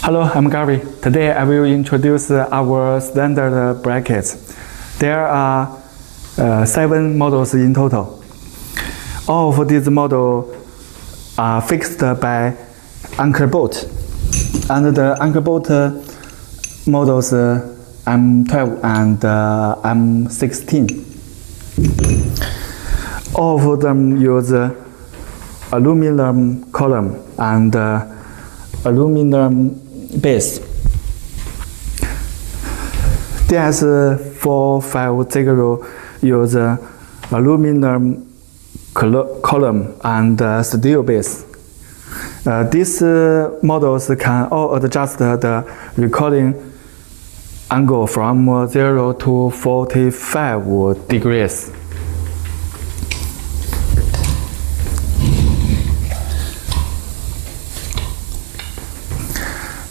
Hello, I'm Gary. Today I will introduce our standard brackets. There are 7 models in total. All of these models are fixed by anchor bolt. And the anchor bolt models M12 and M16. All of them use aluminum column and aluminum base. DS450 use aluminum column and steel base. These models can all adjust the recording angle from 0 to 45 degrees.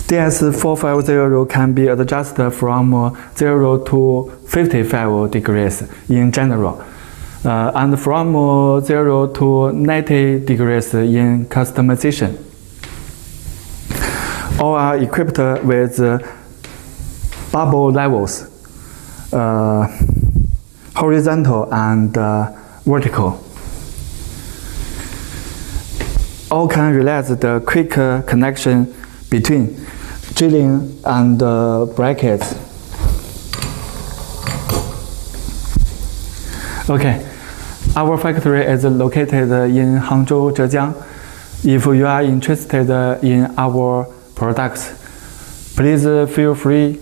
DS450 can be adjusted from 0 to 55 degrees in general, and from 0 to 90 degrees in customization. All are equipped with bubble levels, horizontal and vertical. All can realize the quick connection between drilling and brackets. Okay, our factory is located in Hangzhou, Zhejiang. If you are interested in our products, please feel free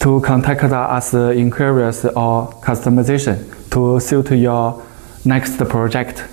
to contact us in queries or customization to suit your next project.